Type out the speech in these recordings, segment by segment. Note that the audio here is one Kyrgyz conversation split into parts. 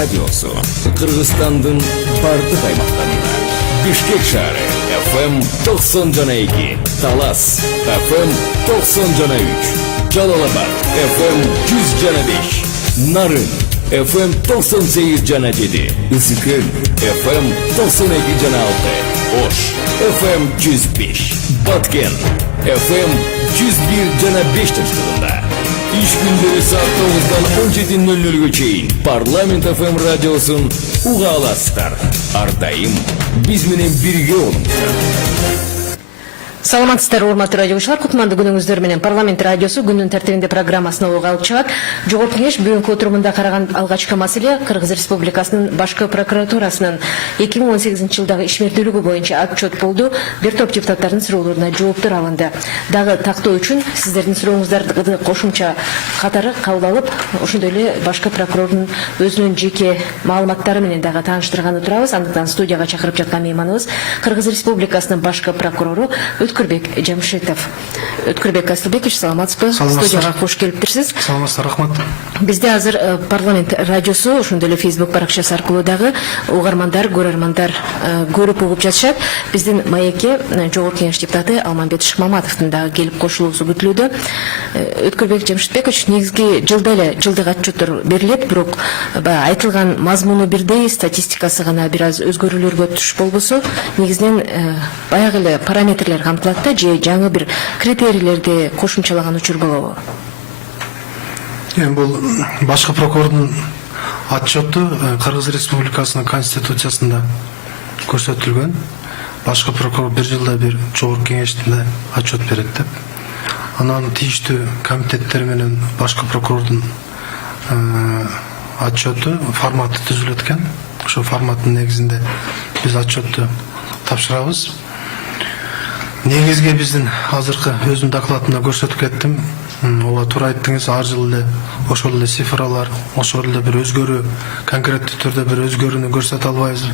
радиосу Кыргызстандын бардык аймактарында. Бишкек шаары FM 90.2, Талас FM 90.3, Жалалабад FM 100.5, Нарын FM 98.7, Ысыкын FM 92.6, Ош FM 105, Баткен FM 101.5 тынчтыгында. İş günleri saat 9'dan 17.00'e çeyin Parlament FM radyosun uğa alasızlar. Ardayım biz menen birge olumuzlar. Саламатсыздар, урматтуу радиочулар. Кутмандуу күнүңүздөр менен Парламент радиосу күндүн тартибинде программасын алып чыгат. Жогорку Кеңеш бүгүнкү отурумунда караган алгачкы маселе Кыргыз Республикасынын башкы прокуратурасынын 2018 жылдагы ишмердүүлүгү боюнча отчет болду. Бир топ депутаттардын суроолоруна жооптор алынды. Дагы тактоо үчүн сиздердин сурооңуздарды кошумча катары кабыл алып, ошондой эле башкы прокурордун өзүнүн жеке маалыматтары менен дагы тааныштырганы турабыз. Андыктан студияга чакырып жаткан мейманыбыз Кыргыз Республикасынын башкы прокурору Өткүрбек Жамшитов. Өткүрбек Асылбекович, саламатсызбы? Студияга кош келиптирсиз. Саламатсыздар, рахмат. Бизде азыр Парламент радиосу, ошондой эле Facebook баракчасы аркылуу дагы угармандар, көрөрмандар көрүп угуп жатышат. Биздин маекке Жогорку Кеңеш депутаты Алмамбет Шыкмаматовдун дагы келип кошулуусу күтүлүүдө. Өткүрбек Жамшитбекович, негизги жылда эле жылдык отчеттор берилет, бирок айтылган мазмуну бирдей, статистикасы гана бир аз өзгөрүүлөргө туш болбосо, негизинен баягы эле параметрлер камтылат да, же жаңы бир критерийлерди кошумчалаган учур болобу? Бул башкы прокурордун отчету Кыргыз Республикасынын конституциясында көрсөтүлгөн. Башкы прокурор бир жылда бир Жогорку Кеңештин отчет берет деп. Анан тийиштүү комитеттер менен башкы прокурордун отчету форматы түзүлөт экен. Ошол форматтын негизинде биз отчетту тапшырабыз. Негизги биздин азыркы өзүмдүн докладымда көрсөтүп кеттим. Ооба, туура айттыңыз, ар жылы эле ошол эле цифралар, ошол эле бир өзгөрүү, конкреттүү түрдө бир өзгөрүүнү көрсөтө албайбыз.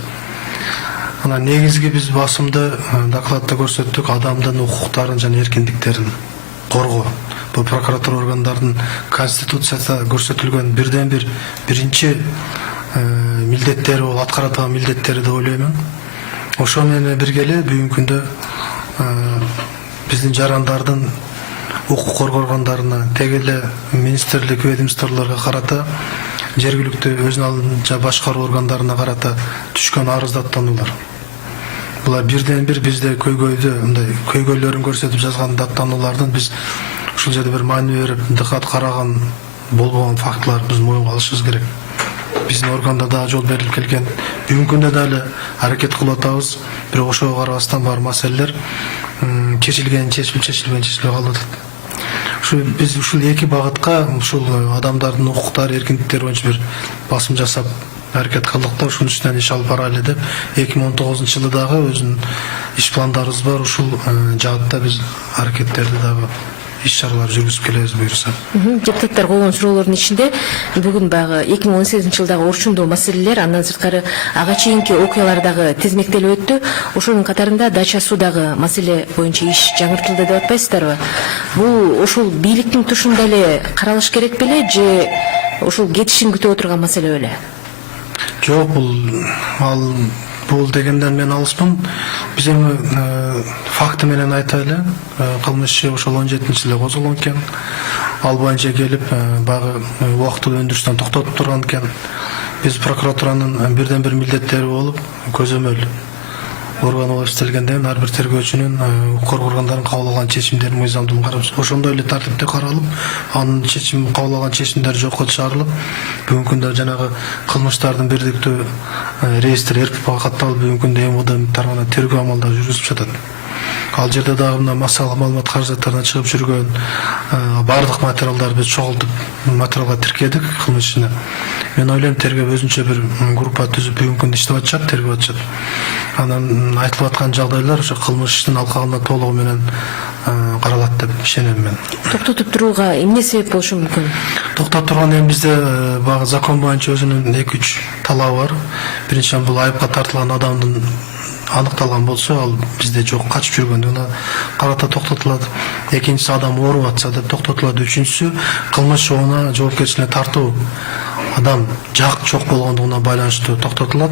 Анан негизги биз басымды докладда көрсөттүк, адамдын укуктарын жана эркиндиктерин коргоо. Бул прокуратура органдардын конституцияда көрсөтүлгөн бирден бир биринчи милдеттери, бул аткаратын милдеттери деп ойлоймун. Ошо менен бирге эле бүгүнкү күндө биздин жарандардын укук коргоо органдарына, теги эле министрлик, ведомстволорго карата, жергиликтүү өзүнүн алдынча башкаруу органдарына карата түшкөн арыз даттануулар. Булар бирден бир бизде көйгөйдө, мындай көйгөйлөрүн көрсөтүп жазган даттануулардан биз ушул жерде бир маани берип, дыкат караган болбогон фактылар биз моюнга алышыбыз керек. Биздин органда да жол берилип келген, бүгүнкү күндө дагы аракет кылып атабыз. Бирок ошого карабастан бар маселелер чечилген, чечилбей калып атат. Биз ушул эки багытка, ушул адамдардын укуктары, эркиндиктери боюнча бир басым жасап аракет кылдык да, ушунун үстүнөн иш алып барайлы деп 2019 жылы дагы өзүнүн иш пландарыбыз бар. Ушул жаатта биз аракеттерди дагы иш-чаралар жүргүзүп келебиз буюрса. Депутаттар койгон суроолордун ичинде бүгүн багы 2018 жылдагы орчундуу маселелер, андан сырткары ага чейинки окуялар дагы тизмектелип өттү. Ошонун катарында дача суудагы маселе боюнча иш жаңыртылды деп атпайсыздарбы? Бул ошол бийликтин тушунда эле каралыш керек беле, же ошол кетишин күтүп отурган маселе беле? Жок, бул дегенден мен алыспын. Биз эми факты менен айтайлы. Кылмыш иши ошол 17-жылы козголгон экен. Ал боюнча келип багы убактылуу өндүрүштөн токтотуп турган экен. Биз прокуратуранын бирден бир милдеттери болуп, көзөмөл орган болуп иштелгенде ар бир тергөөчүнүн укук органдарын кабыл алган чечимдерин мыйзамдуу карап, ошондой эле тартипте каралып, анын чечим кабыл алган чечимдери жокко чыгарылып, бүгүнкү күндө жанагы кылмыштардын бирдиктүү реестри РППга катталып, бүгүнкү күндө МВД тарабынан тергөө амалдары жүргүзүлүп жатат. Ал жерде дагы мына массалык маалымат каражаттарынан чыгып жүргөн бардык материалдарды биз чогултуп материалга тиркедик кылмыш ишине. Мен ойлойм, тергөө өзүнчө бир группа түзүп бүгүнкү күндө иштеп атышат, тергөө атышат. Анан айтылып аткан жагдайлар ошо кылмыш иштин алкагында толугу менен каралат деп ишенем мен. Токтотуп турууга эмне себеп болушу мүмкүн? Токтоп турган эми бизде багы закон боюнча өзүнүн 2-3 талабы бар. Биринчиден бул айыпка тартылган адамдын аныкталган болсо, ал бизде жок, качып жүргөндүгүнө карата токтотулат. Экинчиси, адам ооруп атса деп токтотулат. Үчүнчүсү, кылмыш жообуна жоопкерчиликке тартуу. адам жак жок болгондугуна байланыштуу токтотулат.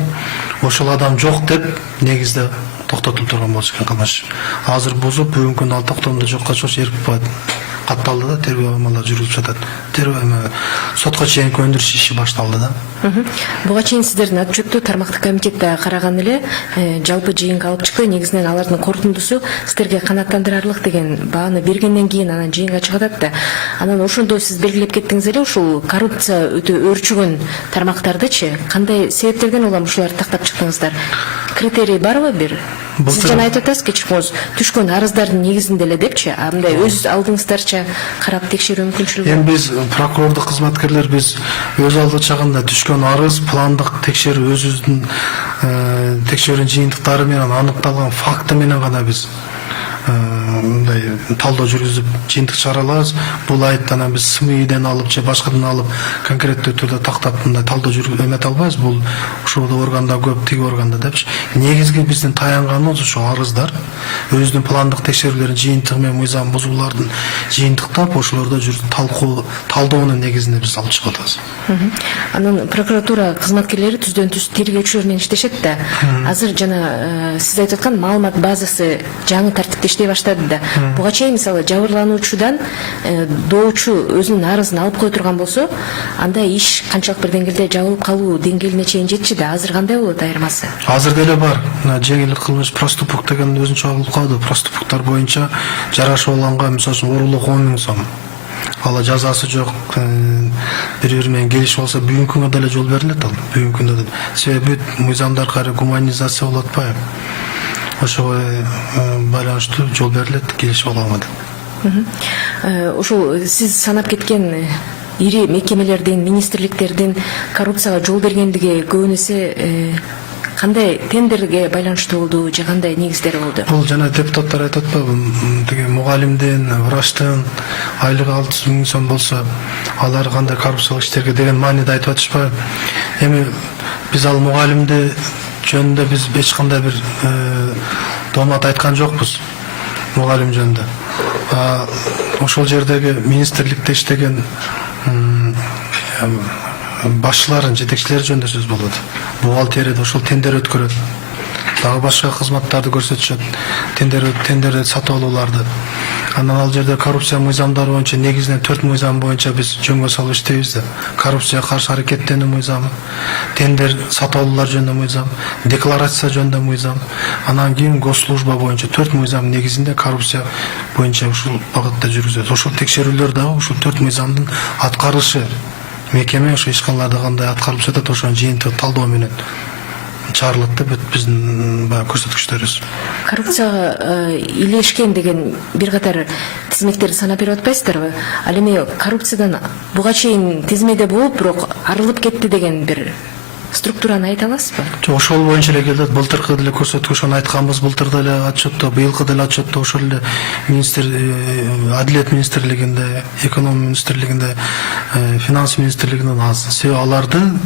Ошол адам жок деп негизде токтотулуп турган болчу экен кылмыш. Азыр бузуп бүгүнкү күндө ал токтомдо жокко чыгыш эркип катталды да, тергөө амалдары жүрүп жатат. Сотко чейинки өндүрүш иши башталды да. Буга чейин сиздердин отчетту тармактык комитетте караган эле жалпы жыйынга алып чыкты. Негизинен алардын корутундусу сиздерге канааттандырарлык деген бааны бергенден кийин анан жыйынга чыгат да. Анан ошондо сиз белгилеп кеттиңиз эле, ушул коррупция өтө өрчүгөн тармактардычы кандай себептерден улам ушуларды тактап чыктыңыздар? Критерий барбы бир? Сиз жана айтып атасыз, кечиркооз түшкөн арыздардын негизинде эле депчи, андай өз алдыңыздарча карап текшерүү мүмкүнчүлүгү? Эми биз прокурордук кызматкерлер биз өз алды чагында түшкөн арыз, пландык текшерүү өзүбүздүн текшерүүнүн жыйынтыктары менен аныкталган факты менен гана биз мындай талдоо жүргүзүп жыйынтык чыгара алабыз. Бул айтты анан биз СМИден алып же башкадан алып конкреттүү түрдө тактап мындай талдоо жүргүзүп эмете албайбыз. Бул ушул органда көп, тиги органда депчи. Негизги биздин таянганыбыз ушу арыздар. Өзүнүн пландык текшерүүлөрүнүн жыйынтыгы менен мыйзам бузуулардын жыйынтыктап ошолордо талдоонун негизинде биз алып чыгып атабыз. Анан прокуратура кызматкерлери түздөн түз тергөөчүлөр менен иштешет да. Азыр жана сиз айтып аткан маалымат базасы жаңы тартипте иштей баштады да. Буга чейин мисалы жабырлануучудан доочу өзүнүн арызын алып кое турган болсо, анда иш канчалык бир деңгээлде жабылып калуу деңгээлине чейин жетчи да. Азыр кандай болот айырмасы? Азыр деле бар. Жеңил кылмыш проступок деген өзүнчө алып калды. Проступоктор боюнча жарашып алганга мисалы үчүн уруулук 10 000 сом. Ала жазасы жок, бири-бири менен келишип алса бүгүнкү күндө деле жол берилет ал. Бүгүнкү күндө себеби мыйзамдар кайра гуманизация болуп атпайбы? Ошого байланыштуу жол берилет, келишип алганга деп. Ушул сиз санап кеткен ири мекемелердин, министрликтердин коррупцияга жол бергендиги көбүнесе кандай тендерге байланыштуу болду же кандай негиздери болду? Бул жана депутаттар айтып атпайбы, тиги мугалимдин, врачтын айлыгы 600 000 сом болсо, алар кандай коррупциялык иштерге деген мааниде айтып атышпайбы? Эми биз ал мугалимди жөнүндө биз эч кандай бир доомат айткан жокпуз мугалим жөнүндө. Ошол жердеги министрликте иштеген башчыларын, жетекчилери жөнүндө сөз болот. Бухгалтерияда ошол тендер өткөрөт. Дагы башка кызматтарды көрсөтүшөт. Тендерде сатып алууларды. Анан ал жерде коррупция мыйзамдары боюнча негизинен 4 мыйзам боюнча биз жөнгө салып иштейбиз да. Коррупцияга каршы аракеттенүү мыйзамы, тендер сатып алуулар жөнүндө мыйзам, декларация жөнүндө мыйзам, анан кийин госслужба боюнча 4 мыйзам негизинде коррупция боюнча ушул багытта жүргүзөт. Ошол текшерүүлөр дагы ушул 4 мыйзамдын аткарышы мекеме ошо ишканаларды кандай аткарылып жатат, ошонун жыйынтыгы талдоо менен чыгарылат деп биздин көрсөткүчтөрүбүз. Коррупцияга илешкен деген бир катар тизмектерди санап берип атпайсыздарбы? Ал эми коррупциядан буга чейин тизмеде болуп, бирок арылып кетти деген бир структураны айта аласызбы? Жок, ошол боюнча эле келет. Былтыркы деле көрсөткүч ошону айтканбыз. Былтыр деле отчетто, быйылкы деле отчетто ошол эле Адилет министрлигинде, экономия министрлигинде, финанс министрлигинен аз. Себеби алардын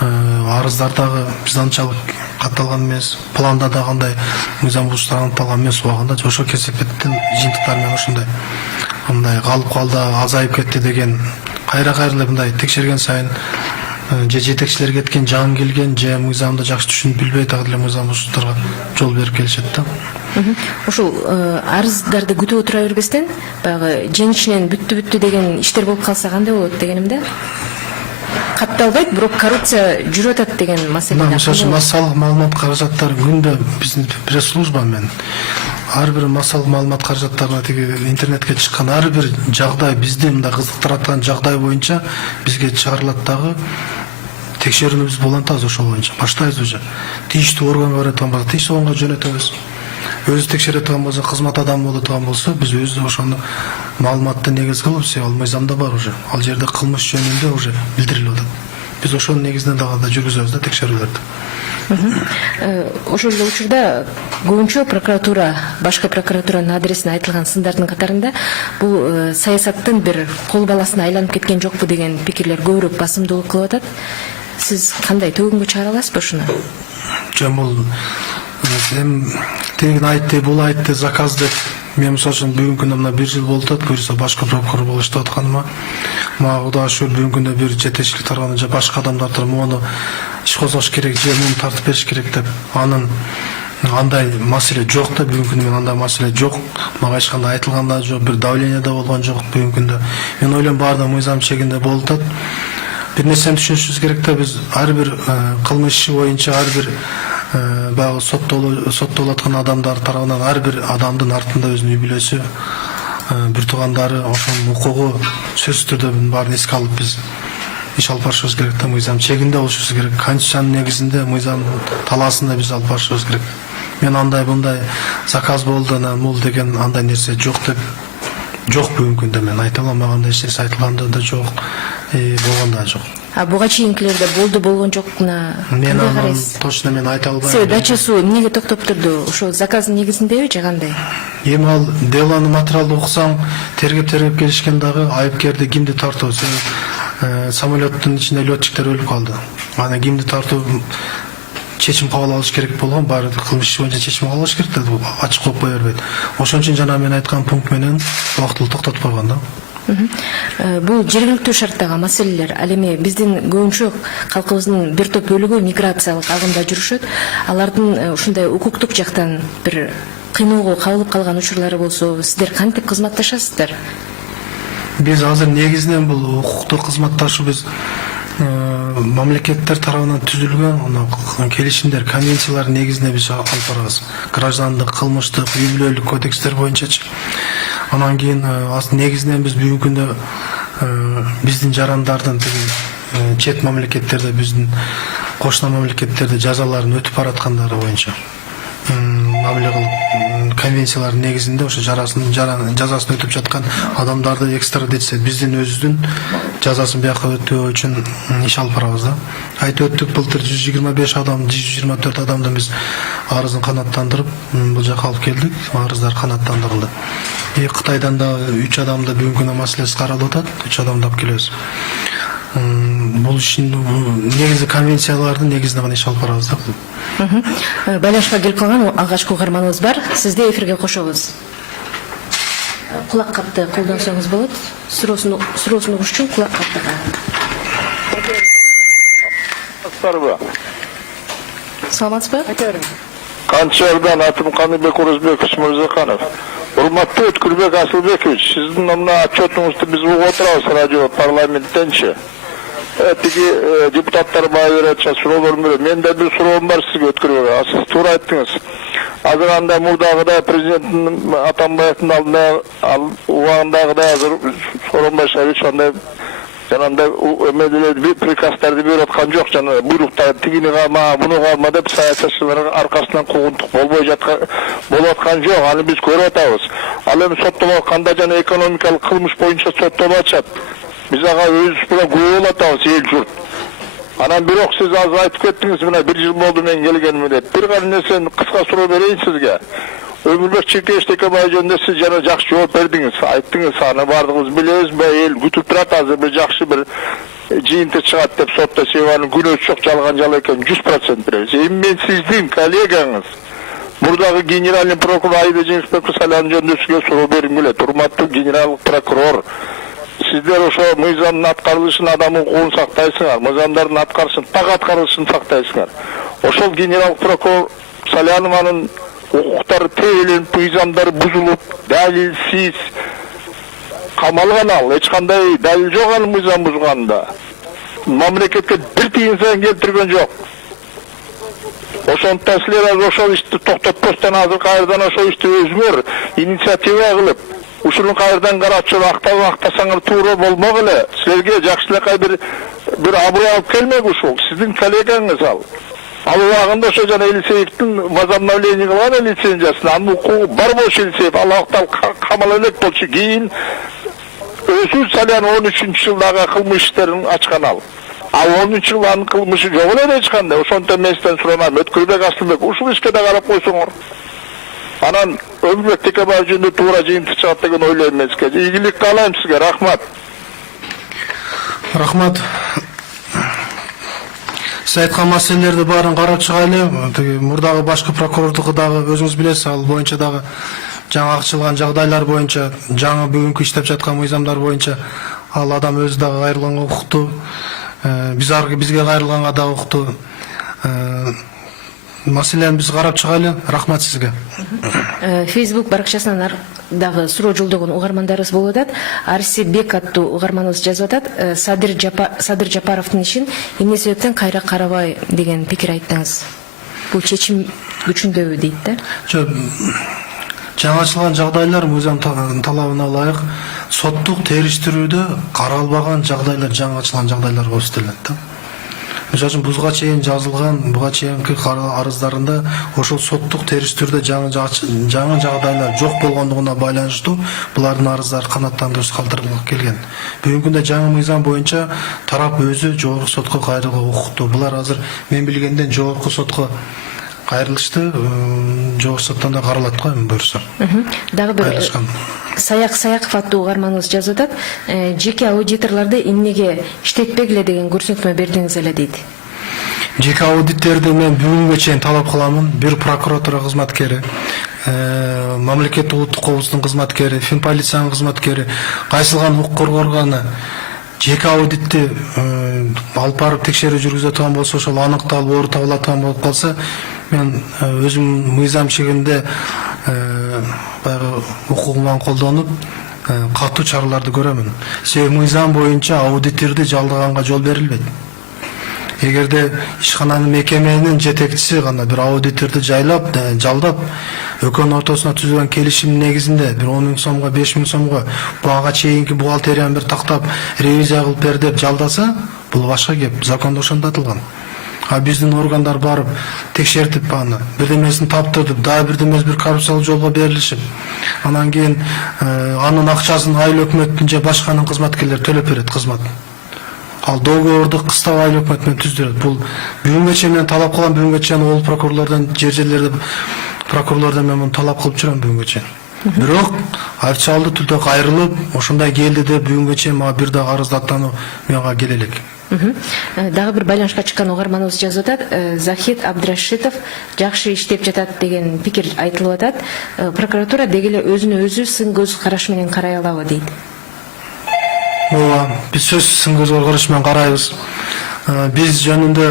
арыздардагы биз анчалык катталган эмес, планда да кандай мыйзам бузуштар аныкталган эмес убагында ошол кесепеттин жыйынтыктары менен ошондой мындай калып калды, азайып кетти деген кайра мындай текшерген сайын же жетекчилер кеткен, жаңы келген, же мыйзамды жакшы түшүнүп билбей так эле мыйзам бузуштарга жол берип келишет да. Ушул арыздарды күтүп отура бербестен, баягы жеңишинен бүттү деген иштер болуп калса кандай болот дегеним да? Катталбайт, бирок коррупция жүрүп атат деген маселе. Мисалы үчүн массалык маалымат каражаттары күндө биздин пресс-служба менен ар бир массалык маалымат каражаттарына тиги интернетке чыккан ар бир жагдай, бизди мындай кызыктырат жагдай боюнча бизге чыгарылат дагы текшерүүбүз болантабыз ошол боюнча. Баштайбыз уже. Тийиштүү органга барат турган болсо, тийиштүү органга жөнөтөбүз. Өзү текшере турган болсо, кызмат адамы боло турган болсо, биз өзү ошону маалыматты негиз кылып, ал мыйзамда бар уже. Ал жерде кылмыш жөнүндө уже билдирилип атат. Биз ошонун негизинде дагы жүргүзөбүз да текшерүүлөрдү. Ошол эле учурда көбүнчө прокуратура, башкы прокуратуранын адресине айтылган сындардын катарында бул саясаттын бир кол баласына айланып кеткен жокпу деген пикирлер көбүрөөк басымдуулук кылып атат. Сиз кандай төгүнгө чыгара аласызбы ушуну? Жок, бул тегин айтты, бул айтты, заказ деп Мен мысалы үшін бүгінгі күні мына 1 жыл болды, бұйырса башкы прокурор болып иштеп атканыма. Мага Кудайга шүкүр бүгүнкү күндө бир жетекчилик тарабынан же башка адамдар муну иш козгош керек же муну тартып бериш керек деп анын андай маселе жок да бүгүнкү күндө мен андай маселе жок. Мага эч кандай айтылган да жок, бир давление да болгон жок бүгүнкү күндө. Мен ойлойм баардыгы мыйзам чегинде болуп атат. Бир нерсени түшүнүшүбүз керек да, биз ар бир кылмыш иши боюнча ар бир баягы соттолуп аткан адамдар тарабынан ар бир адамдын артында өзүнүн үй бүлөсү, бир туугандары, ошонун укугу сөзсүз түрдө баарын эске алып биз иш алып барышыбыз керек да, мыйзам чегинде болушубуз керек. Конституциянын негизинде, мыйзамдын талаасында биз алып барышыбыз керек. Мен андай мындай заказ болду, бул деген андай нерсе жок деп жок бүгүнкү күндө мен айта алам. Мага андай эч нерсе айтылган да жок, болгон да жок. Буга чейинкилерде болгон жок, Мен кандай анан карайсыз? точно мен айта албайм. Себеби дача суу эмнеге токтоп турду? Ошо заказдын негизиндеби же кандай? Эми ал делону материалды окусаң, тергеп келишкен дагы айыпкерди кимди тартуу. Самолеттун ичинде летчиктер өлүп калды. Аны кимди тартуу чечим кабыл алыш керек болгон, баары кылмыш иши боюнча чечим кабыл алыш керек да, ачык коюп кое бербейт. Ошон үчүн жана мен айткан пункт менен убактылуу токтотуп койгон да. Бул жергиликтүү шарттагы маселелер. Ал эми биздин көбүнчө калкыбыздын бир топ бөлүгү миграциялык агымда жүрүшөт. Алардын ушундай укуктук жактан бир кыйноого кабылып калган учурлары болсо, сиздер кантип кызматташасыздар? Биз азыр негизинен бул укуктук кызматташуу биз мамлекеттер тарабынан түзүлгөн келишимдер, конвенциялар негизинде биз алып барабыз. Граждандык, кылмыштык, үй бүлөлүк кодекстер боюнчачы. Анан кийин негизинен биз бүгүнкү күндө биздин жарандардын чет мамлекеттерде, биздин кошуна мамлекеттерде жазаларын өтүп бараткандары боюнча мамиле кылып конвенциялардын негизинде ошо жазасын өтүп жаткан адамдарды экстрадиция биздин өзүбүздүн жазасын бияка өтөө үчүн иш алып барабыз да. Айтып өттүк, былтыр 125 адам, 124 адамдан биз арызын канааттандырып бул жака алып келдик. Арыздар канааттандырылды. Кытайдан да 3 адамда бүгүнкү күндө маселеси каралып атат. 3 адамды алып келебиз. Бул ишин негизи конвенциялардын негизинде гана иш алып барабыз да. Байланышка келип калган алгачкы угарманыбыз бар. Сизди эфирге кошобуз. Кулак капты колдонсоңуз болот. Суроосун угуш үчүн кулак каптыга. Саламатсызбы? Канчардан атым Каныбек Орозбекович Мырзаканов. Урматтуу Өткүрбек Асылбекович, сиздин мына отчетуңузду биз угуп отурабыз радио парламенттенчи. Тиги депутаттар баа берет, суроолорун берет. Менде бир суроом бар сизге, Өткүрбек. Сиз туура айттыңыз. Азыр анда мурдагыдай президенттин Атамбаевдин алдына убагындагыдай азыр Сооронбай Шарипович андай жанагындай эмелерди приказдарды берип аткан жок, жана буйруктар тигини калма, муну калма деп саясатчылардын аркасынан куугунтук болбой болуп аткан жок. Аны биз көрүп атабыз. Ал эми соттолуп атканда жана экономикалык кылмыш боюнча соттолуп атышат. Биз ага өзүбүз менен күбө болуп атабыз, эл журт. Анан бирок сиз азыр айтып кеттиңиз, мына 1 жыл болду мен келгениме деп. Бир гана нерсени кыска суроо берейин сизге. Өмүрбек Чиркеш Текебай жөнүндө сиз жана жакшы жооп бердиңиз. Айттыңыз, аны бардыгыбыз билебиз, эл күтүп турат, азыр бир жакшы бир жыйынтык чыгат деп сотто Севанын күнөөсү жок, жалган жала экен 100% беребиз. Эми мен сиздин коллегаңыз мурдагы генеральный прокурор Аида Жеңишбекова Салянын жөнүндө сизге суроо бергим келет. Урматтуу генералдык прокурор, сиздер ошо мыйзамдын аткарылышын, адам укугун сактайсыңар, мыйзамдардын аткарышын, так аткарылышын сактайсыңар. Ошол генералдык прокурор Салянованын укуктары тебеленип, мыйзамдары бузулуп, далилсиз камалган, ал эч кандай далил жок анын мыйзам бузганында. Мамлекетке бир тыйын сайын келтирген жок. Ошондуктан силер ошол ишти токтотпостон азыр кайрадан ошол ишти өзүңөр инициатива кылып, ушуну кайрадан карап чыгып актасаңар туура болмок эле. Силерге жакшылыкка бир аброй алып келмек ушул. Сиздин коллегаңыз ал. Ал убагында ошо жана Елисеевдин возобновление кылган лицензиясын, анын укугу бар болчу Елисеев, ал убакта камала элек болчу. Кийин өзү Салян 13-жылдагы кылмыш иштерин ачкан ал. А 10-жылы анын кылмышы жок эле эч кандай. Ошондон мен сизден суранам, Өткүрбек Асылбек, ушул ишке да карап койсоңор. Анан Өмүрбек Текебаев жөнүндө туура жыйынтык чыгат деген ойлойм мен сизге. Ийгилик каалайм сизге, рахмат. Рахмат. Сиз айткан маселелерди баарын карап чыгайлы. Мурдагы башкы прокурордуку дагы өзүңүз билесиз, ал боюнча дагы жаңа ачылган жагдайлар боюнча, жаңа бүгүнкү иштеп жаткан мыйзамдар боюнча ал адам өзү дагы кайрылганга укуктуу, бизге кайрылганга да укуктуу. Маселени биз карап чыгайлы. Рахмат сизге. Facebook баракчасынан дагы суроо жолдогон угармандарыбыз болуп атат. Арсибек аттуу угарманыбыз жазып атат. Садыр Жапаровдун ишин эмне себептен кайра карабай деген пикир айттыңыз. Бул чечим күчүндөбү дейт да. Жаңа ачылган жагдайлар мыйзам талабына ылайык соттук териштирүүдө каралбаган жагдайлар жаңа ачылган жагдайлар болуп эстелет да. Мисалы үчүн бузга чейин жазылган, буга чейинки арыздарында ошол соттук териштирүүдө жаңы жагдайлар жок болгондугуна байланыштуу булардын арыздары канааттандыруусуз калтырылып келген. Бүгүнкү күндө жаңы мыйзам боюнча тарап өзү жогорку сотко кайрылууга укуктуу. Булар азыр мен билгенден жогорку сотко кайрылышты, жогорку соттон да каралат го эми буюрса. Дагы бир Саяков аттуу угарманыбыз жазып атат. Жеке аудиторлорду эмнеге иштетпегиле деген көрсөтмө бердиңиз эле дейт. Жеке аудиттерди мен бүгүнгө чейин талап кыламын. Бир прокуратура кызматкери, мамлекеттик улуттук коопсуздуктун кызматкери, финполициянын кызматкери, кайсылган укук коргоо органы жеке аудитти алып барып текшерүү жүргүзө турган болсо, ошол аныкталып, ору табыла турган болуп калса, мен өзүм мыйзам чегинде баягы укугуман колдонуп катуу чараларды көрөмүн. Себеби мыйзам боюнча аудиторду жалдаганга жол берилбейт. Эгерде ишкананын мекеменин жетекчиси гана бир аудиторду жалдап, экөөнүн ортосуна түзүлгөн келишимдин негизинде бир 10 000 сомго, 5 000 сомго буга чейинки бухгалтерияны бир тактап ревизия кылып бер деп жалдаса, бул башка кеп, закондо ошондо атылган. Биздин органдар барып текшертип аны, бирдемесин таптырдып, дагы бирдемеси бир коррупциялык жолго берилишип, анан кийин анын акчасын айыл өкмөттүн же башканын кызматкерлери төлөп берет кызмат. Ал договорду кыстап айыл өкмөт менен түздүрөт. Бул бүгүнгө чейин мен талап кылган, бүгүнгө чейин ол прокурорлордон, жерлерде прокурорлордон мен муну талап кылып жүрөм бүгүнгө чейин. Бирок официалдуу түрдө кайрылып, ошондой келди деп бүгүнгө чейин мага бир да арыздаттануу мага келе элек. Дагы бир байланышка чыккан угарманыбыз жазып атат. Захид Абдрашитов жакшы иштеп жатат деген пикир айтылып атат. Прокуратура деги эле өзүнө өзү сын көз караш менен карай алабы дейт. Ооба, биз сөз сын көз караш менен карайбыз. Биз жөнүндө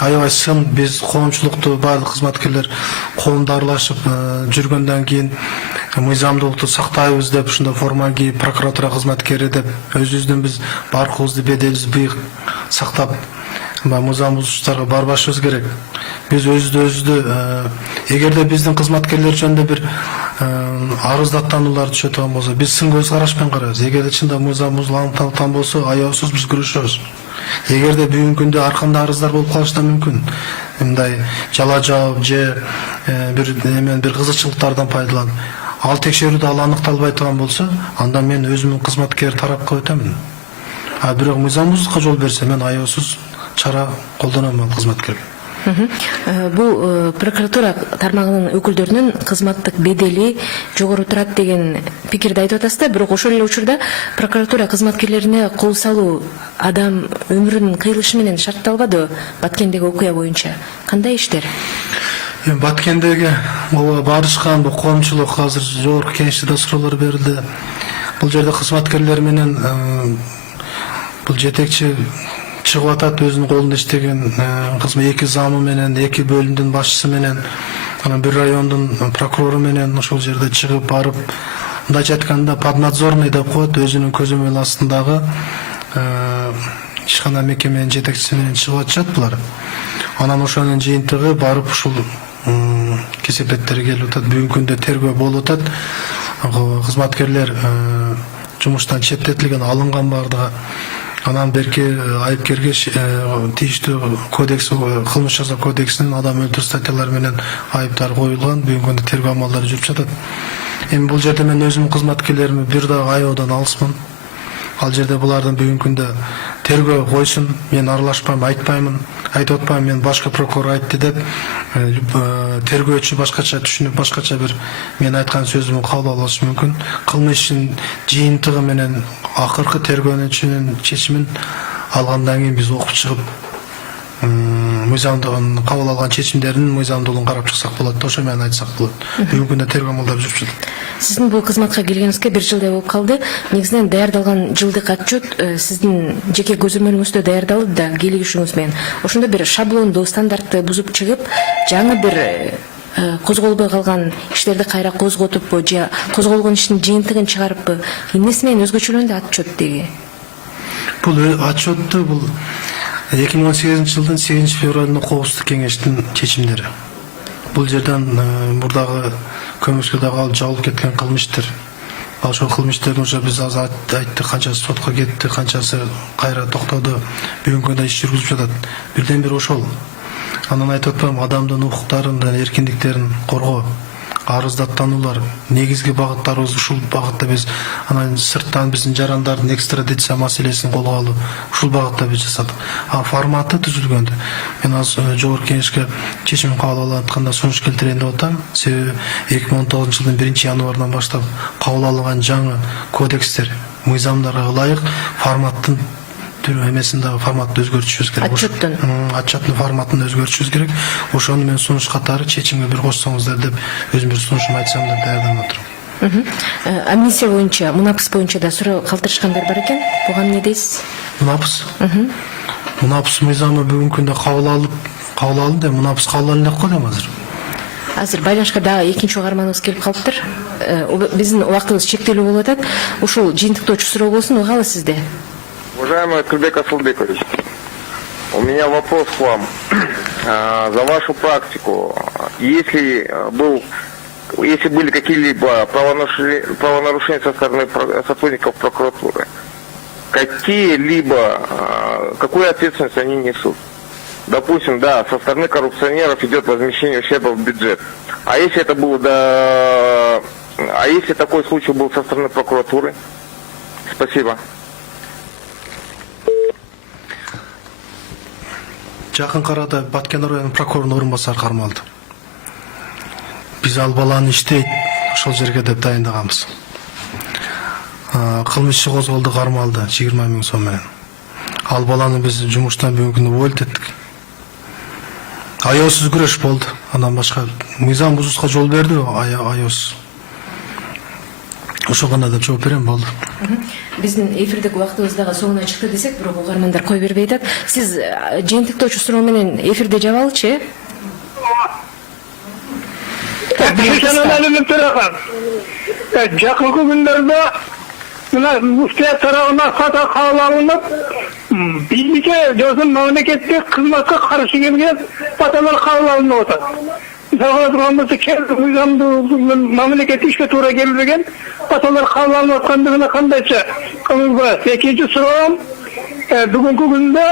аябай сын, биз коомчулукту баардык кызматкерлер коомдарлашып жүргөндөн кийин мыйзамдуулукту сактайбыз деп ушундай форма кийип, прокуратура кызматкери деп өзүбүздүн биз баркыбызды, беделибизди бийик сактап мыйзам бузуучуларга барбашыбыз керек. Биз өзүбүздү эгерде биздин кызматкерлер жөнүндө бир арыздаттануулар түшө турган болсо, биз сын көз караш менен карайбыз. Эгерде чында мыйзам бузулган болсо, аябсыз биз күрөшөбүз. Эгерде бүгүнкү күндө арканда арыздар болуп калышы да мүмкүн. Мындай жала жаап же бир кызыкчылыктардан пайдаланып, ал текшерүүдө ал аныкталбай турган болсо, анда мен өзүмдүн кызматкер тарапка өтөмүн. Бирок мыйзам бузуулукка жол берсе, мен аябсыз чара колдоном ал кызматкер. Бул прокуратура тармагынын өкүлдөрүнүн кызматтык бедели жогору турат деген пикирди айтып атасыз да, бирок ошол эле учурда прокуратура кызматкерлерине кол салуу адам өмүрүнүн кыйылышы менен шартталбады Баткендеги окуя боюнча. Кандай иштер? Баткендеги барышкан бул коомчулук азыр жогорку кеңеште да суроолор берилди. Бул жерде кызматкерлер менен бул жетекчи чыгып атат, өзүнүн колунда иштеген эки замы менен, эки бөлүмдүн башчысы менен, анан бир райондун прокурору менен ошол жерде чыгып барып, мындайча айтканда поднадзорный деп коет, өзүнүн көзөмөл астындагы ишкана мекеменин жетекчиси менен чыгып атышат булар. Анан ошонун жыйынтыгы барып ушул кесепеттер келип атат. Бүгүнкү күндө тергөө болуп атат. Кызматкерлер жумуштан четтетилген, алынган бардыгы. Анан берки айыпкерге тийиштүү кодекс, кылмыш жаза кодексинин адам өлтүрүү статьялары менен айыптар коюлган. Бүгүнкү күндө тергөө амалдары жүрүп жатат. Эми бул жерде мен өзүмдүн кызматкерлеримди бир да аябадан алысмын. Ал жерде булардын бүгүнкү күндө тергөө койсун, мен аралашпайм, айтпаймын, айтып атпайм, мен башка прокурор айтты деп тергөөчү башкача түшүнүп, башкача бир мен айткан сөзүмдү кабыл алышы мүмкүн. Кылмыштын жыйынтыгы менен акыркы тергөөнүн чечимин алгандан кийин биз окуп чыгып мыйзамдыгын кабыл алган чечимдердин мыйзамдуулугун карап чыксак болот, ошо менен айтсак болот. Бүгүнкү күндө тергөө амалдары жүрүп жатат. Сиздин бул кызматка келгениңизге 1 жылдай болуп калды. Негизинен даярдалган жылдык отчет сиздин жеке көзөмөлүңүздө даярдалды да келишиңиз менен. Ошондо бир шаблондуу стандартты бузуп чыгып, жаңы бир козголбой калган иштерди кайра козготуппу же козголгон иштин жыйынтыгын чыгарыппы, эмнеси менен өзгөчөлөндү отчет деги? Бул отчетту бул 2018-жылдын 8-февралында Коопсуздук кеңештин чечимдери. Бул жерден мурдагы көмүскө калып жабылып кеткен кылмыштар. Ошол кылмыштардын уже биз азыр айттык, канчасы сотко кетти, канчасы кайра токтоду, бүгүнкү күндө иш жүргүзүп жатат. Бирден бир ошол. Анан айтып атпайм, адамдын укуктарын, эркиндиктерин коргоо, арыздаттануулар, негизги багыттарыбыз ушул багытта биз анан сырттан биздин жарандардын экстрадиция маселесин колго алуу, ушул багытта биз жасадык. Форматы түзүлгөндө мен азыр жогорку кеңешке чечим кабыл алып атканда сунуш келтирейин деп атам. Себеби 2019-жылдын 1-январынан баштап кабыл алынган жаңы кодекстер мыйзамдарга ылайык форматтын эмесин дагы форматты өзгөртүшүбүз керек. Отчеттин форматын өзгөртүшүбүз керек. Ошону мен сунуш катары чечимге бир кошсоңуздар деп өзүм бир сунушумду айтсам деп даярданып отурмун. Амнистия боюнча, мунапыс боюнча да суроо калтырышкандар бар экен. Буга эмне дейсиз? Мунапыс? Мунапыс мыйзамы бүгүнкү күндө кабыл алынды, мунапыс кабыл алынды го дейм азыр. Азыр байланышка дагы экинчи угарманыбыз келип калыптыр. Биздин убактыбыз чектелүү болуп атат. Ушул жыйынтыктоочу суроо болсун, угалы сизде. Уважаемый Кылбек Асылбекович, у меня вопрос к вам. За вашу практику, если были какие-либо правонарушения со стороны сотрудников прокуратуры, какую ответственность они несут? Допустим, да, со стороны коррупционеров идет возмещение ущерба в бюджет. А если это было а если такой случай был со стороны прокуратуры? Спасибо. Жакын арада Баткен районунун прокурорунун орун басары кармалды. Биз ал баланы иштейт, ошол жерге деп дайындаганбыз. Кылмыш иши козголду, кармалды 20 000 сом менен. Ал баланы биз жумуштан бүгүнкү күндө увольнеттик. Аёсуз күрөш болду. Андан башка мыйзам бузушка жол берди, аёсуз. Ошо гана деп жооп берем, болду. Биздин эфирдеги убактыбыз дагы соңуна чыкты десек, бирок угармандар кой бербей атат. Сиз жыйынтыктоочу суроо менен эфирде жабалычы? Жакынкы күндөрдө мына муфтият тарабынан ката кабыл алынып, бирнече жосын мамлекеттик кызматка каршы келген баталар кабыл алынып атат. Мисалга турганда кээ мыйзамдуу мамлекеттик ишке туура келбеген баталар кабыл алынып аткандыгына кандайча көңүл бурат. Экинчи суроом, бүгүнкү күндө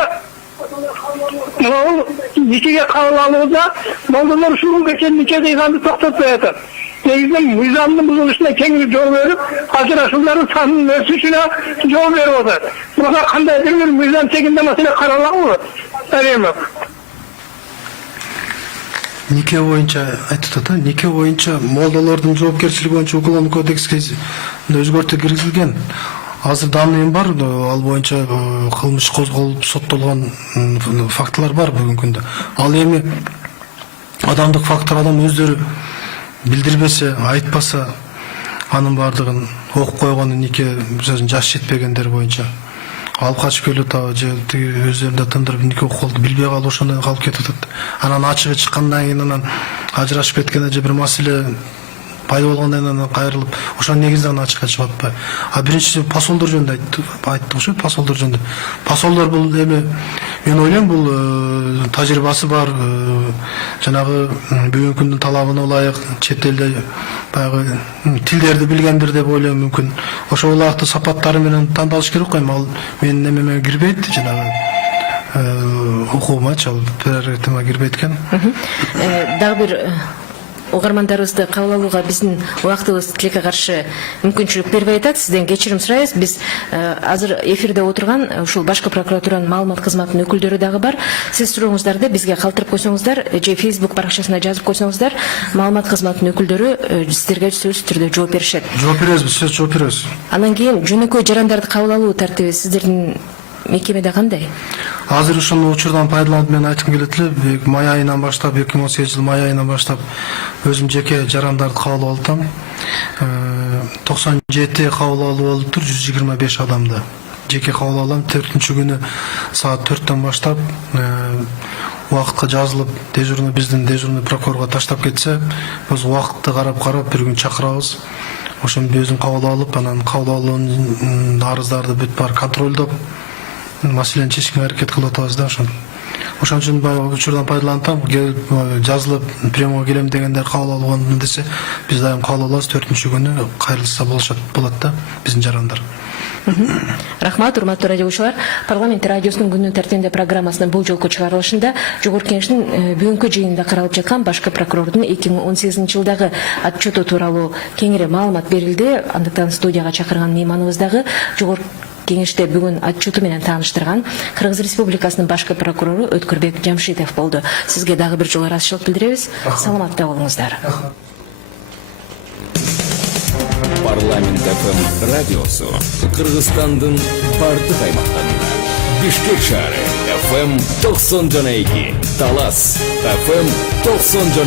мына никеге кабыл алууда молдолор ушул күнгө чейин нике кыйганды токтотпой атат. Негизинен мыйзамдын бузулушуна кеңири жол берип, ажырашуулардын санынын өсүшүнө жол берип атат. Буга кандайдыр бир мыйзам чегинде маселе каралабы? Рахмат. Нике боюнча айтып атат, нике боюнча молдолордун жоопкерчилиги боюнча Уголовный кодекске өзгөртүү киргизилген. Азыр данныйым бар, ал боюнча кылмыш козголуп соттолгон фактылар бар бүгүнкү күндө. Ал эми адамдык фактор адам өздөрү билдирбесе, айтпаса, анын бардыгын окуп койгону нике жаш жетпегендер боюнча алып качып келип атабы же өздөрүндө тындырып нике окуп билбей калып ошондой калып кетип атат. Анан ачыгы чыккандан кийин анан ажырашып кеткенде же бир маселе пайда болгондон кийин анан кайрылып, ошонун негизинде анан ачыкка чыгып атпайбы. Биринчиси посолдор жөнүндө айттык ошо, посолдор жөнүндө. Посолдор бул эми мен ойлойм бул тажрыйбасы бар, жанагы бүгүнкү күндүн талабына ылайык чет элде баягы тилдерди билгендир деп ойлойм мүмкүн. Ошол ылайыктуу сапаттары менен тандалыш керек го. Ал менин немеме кирбейт, жанагы окуумачы, ал прерогативима кирбейт экен. Дагы бир угармандарыбызды кабыл алууга биздин убактыбыз тилекке каршы мүмкүнчүлүк бербей атат. Сизден кечирим сурайбыз. Биз азыр эфирде отурган ушул башкы прокуратуранын маалымат кызматынын өкүлдөрү дагы бар. Сиз сурооңуздарды бизге калтырып койсоңуздар же Facebook баракчасына жазып койсоңуздар, маалымат кызматынын өкүлдөрү сиздерге сөзсүз түрдө жооп беришет. Жооп беребиз, сөз жооп беребиз. Анан кийин жөнөкөй жарандарды кабыл алуу тартиби сиздердин мекемеде кандай? Азыр ушул учурдан пайдаланып мен айткым келет эле, май айынан баштап 2018 жыл май айынан баштап өзүм жеке жарандарды кабыл алып атам. 97 кабыл алып болуптур 125 адамды. Жеке кабыл алам. 4-күнү саат 4-төн баштап убакытка жазылып, дежурный биздин дежурный прокурорго таштап кетсе, биз убакытты карап бир күн чакырабыз. Ошону өзүм кабыл алып, анан кабыл алган арыздарды бүт бар контролдоп, маселени чечкенге аракет кылып атабыз да ошону. Ошон үчүн баягы учурдан пайдаланып, жазылып приемга келем дегендер кабыл алган десе, биз дайым кабыл алабыз. 4-күнү кайрылса болот да биздин жарандар. Рахмат, урматтуу радиочулар. Парламент радиосунун күндүн тартибинде программасынын бул жолку чыгарылышында Жогорку Кеңештин бүгүнкү жыйынында каралып жаткан башкы прокурордун 2018 жылдагы отчету тууралуу кеңири маалымат берилди. Андыктан студияга чакырган мейманыбыз дагы Жогорку Кеңеште бүгүн отчету менен тааныштырган Кыргыз Республикасынын башкы прокурору Өткүрбек Жамшитов болду. Сизге дагы бир жолу ыраазычылык билдиребиз. Саламатта болуңуздар. Парламент ФМ радиосу Кыргызстандын бардык аймактарында. Бишкек шаары ФМ 90.2, Талас ФМ 90.